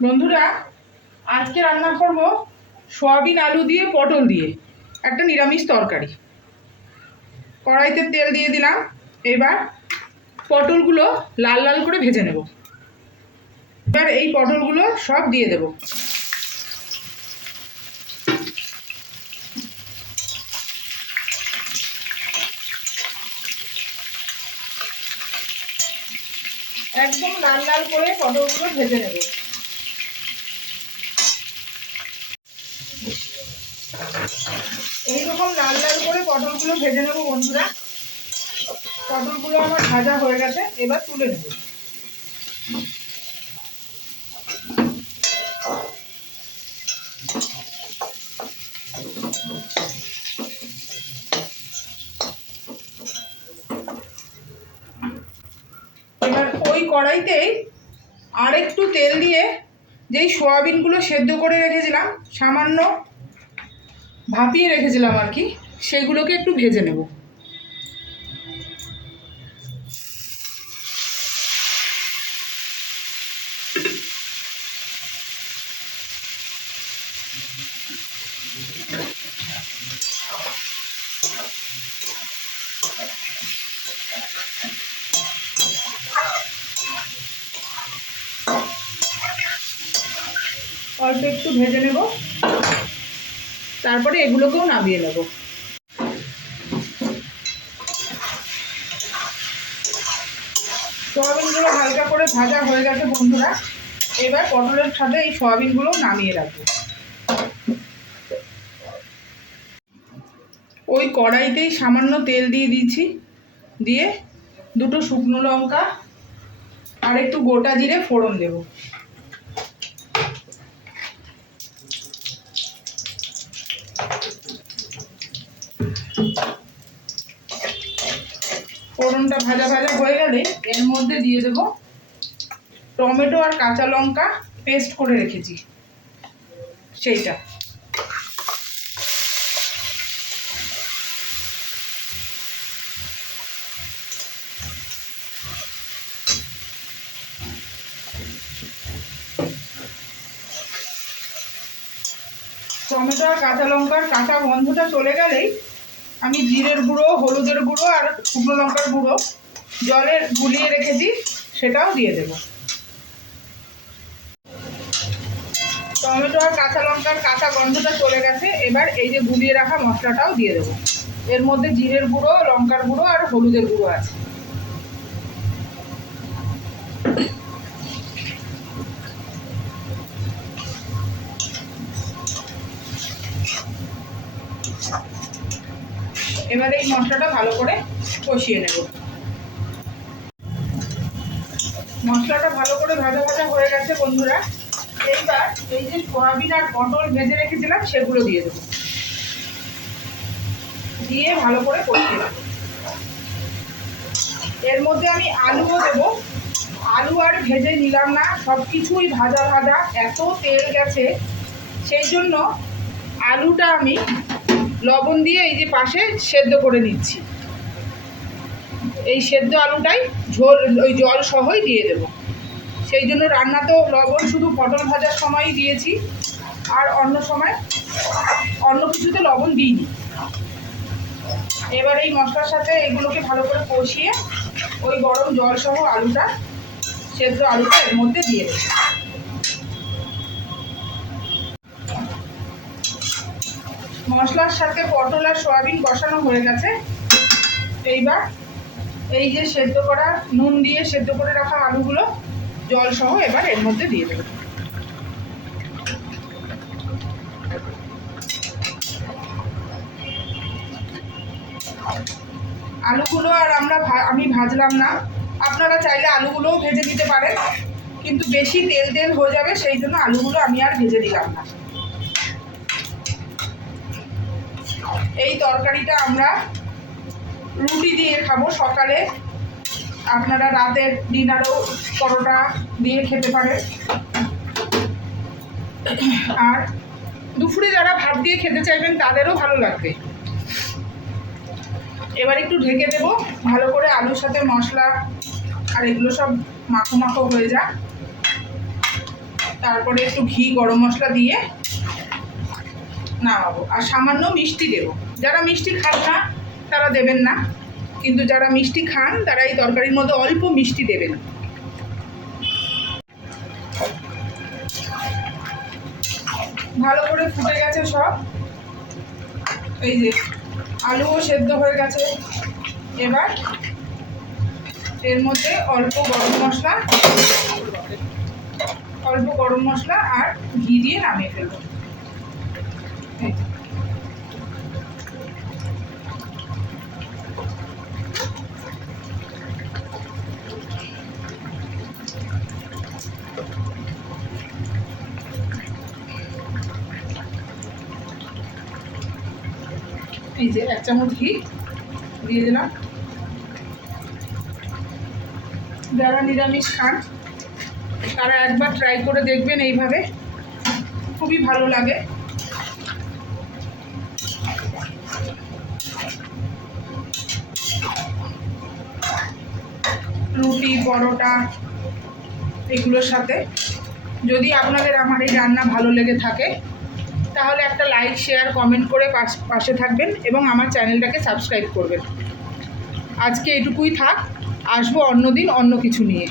বন্ধুরা, আজকে রান্না করব সয়াবিন আলু দিয়ে পটল দিয়ে একটা নিরামিষ তরকারি। কড়াইতে তেল দিয়ে দিলাম। এবার পটলগুলো লাল লাল করে ভেজে নেব। এবার এই পটলগুলো সব দিয়ে দেব। একদম লাল লাল করে পটলগুলো ভেজে নেব। এইরকম লাল লাল করে পটলগুলো ভেজে নেব বন্ধুরা। পটলগুলো আমার ভাজা হয়ে গেছে, এবার তুলে নেব। এবার ওই কড়াইতেই আর একটু তেল দিয়ে যেই সয়াবিনগুলো সেদ্ধ করে রেখেছিলাম, সামান্য ভাপিয়ে রেখেছিলাম আর কি, সেগুলোকে একটু ভেজে নেব। অল্প একটু ভেজে নেব, তারপরে এগুলোকেও নামিয়ে নেব। সয়াবিনগুলো হালকা করে ভাজা হয়ে গেছে বন্ধুরা। এবার পটলের সাথে এই সয়াবিনগুলো নামিয়ে রাখবো। ওই কড়াইতেই সামান্য তেল দিয়ে দিচ্ছি, দিয়ে দুটো শুকনো লঙ্কা আর একটু গোটা জিরে ফোড়ন দেব। ফোড়নটা ভাজা ভাজা হয়ে গেলে এর মধ্যে দিয়ে দেব টমেটো আর কাঁচা লঙ্কা পেস্ট করে রেখেছি সেইটা। টমেটো আর কাঁচা লঙ্কার কাঁচা গন্ধটা চলে গেলেই আমি জিরের গুঁড়ো, হলুদের গুঁড়ো আর শুকনো লঙ্কার গুঁড়ো জলে গুলিয়ে রেখেছি সেটাও দিয়ে দেব। টমেটো আর কাঁচা লঙ্কার কাঁচা গন্ধটা চলে গেছে, এবার এই যে গুলিয়ে রাখা মশলাটাও দিয়ে দেব। এর মধ্যে জিরের গুঁড়ো, লঙ্কার গুঁড়ো আর হলুদের গুঁড়ো আছে। এবার এই মশলাটা ভালো করে কষিয়ে নেব। মশলাটা ভালো করে ভাজা ভাজা হয়ে গেছে বন্ধুরা। এইবার এই যে সয়াবিন আর পটল ভেজে রেখেছিলাম সেগুলো দিয়ে দেবো, দিয়ে ভালো করে কষিয়ে নেব। এর মধ্যে আমি আলুও দেবো। আলু আর ভেজে নিলাম না, সব কিছুই ভাজা ভাজা, এত তেল গেছে, সেই জন্য আলুটা আমি লবণ দিয়ে এই যে পাশে সেদ্ধ করে নিচ্ছি। এই সেদ্ধ আলুটাই ঝোল ওই জল সহই দিয়ে দেব। সেই জন্য রান্নাতেও লবণ শুধু পটল ভাজার সময়ই দিয়েছি, আর অন্য সময় অন্য কিছুতে লবণ দিইনি। এবার এই মশলার সাথে এগুলোকে ভালো করে কষিয়ে ওই গরম জল সহ আলুটা, সেদ্ধ আলুটা এর মধ্যে দিয়ে দেব। মশলার সাথে পটল আর সয়াবিন কষানো হয়ে গেছে। এইবার এই যে সেদ্ধ করা, নুন দিয়ে সেদ্ধ করে রাখা আলুগুলো জল সহ এবার এর মধ্যে দিয়ে দেব। আলুগুলো আর আমি ভাজলাম না, আপনারা চাইলে আলুগুলোও ভেজে দিতে পারেন, কিন্তু বেশি তেল তেল হয়ে যাবে, সেই জন্য আলুগুলো আমি আর ভেজে দিলাম না। এই তরকারিটা আমরা রুটি দিয়ে খাবো সকালে, আপনারা রাতের ডিনারও পরোটা দিয়ে খেতে পারেন, আর দুপুরে যারা ভাত দিয়ে খেতে চাইবেন তাদেরও ভালো লাগবে। এবার একটু ঢেকে দেব, ভালো করে আলুর সাথে মশলা আর এগুলো সব মাখো মাখো হয়ে যায়। তারপরে একটু ঘি গরম মশলা দিয়ে নামাবো। আর সামান্য মিষ্টি দেবো। যারা মিষ্টি খান না তারা দেবেন না, কিন্তু যারা মিষ্টি খান তারা এই তরকারির মধ্যে অল্প মিষ্টি দেবেন। ভালো করে ফুটে গেছে সব, এই যে আলুও সেদ্ধ হয়ে গেছে। এবার এর মধ্যে অল্প গরম মশলা আর ঘি দিয়ে নামিয়ে ফেলবো। এই যে 1 চামচ ঘি দিয়ে দিলাম। যারা নিরামিষ খান তারা একবার ট্রাই করে দেখবেন, এইভাবে খুবই ভালো লাগে। রুটি, পরোটা এগুলোর সাথে। যদি আপনাদের আমার এই রান্না ভালো লেগে থাকে তাহলে একটা লাইক, শেয়ার, কমেন্ট করে পাশে থাকবেন এবং আমার চ্যানেলটাকে সাবস্ক্রাইব করবেন। আজকে এটুকুই থাক, আসবো অন্য দিন অন্য কিছু নিয়ে।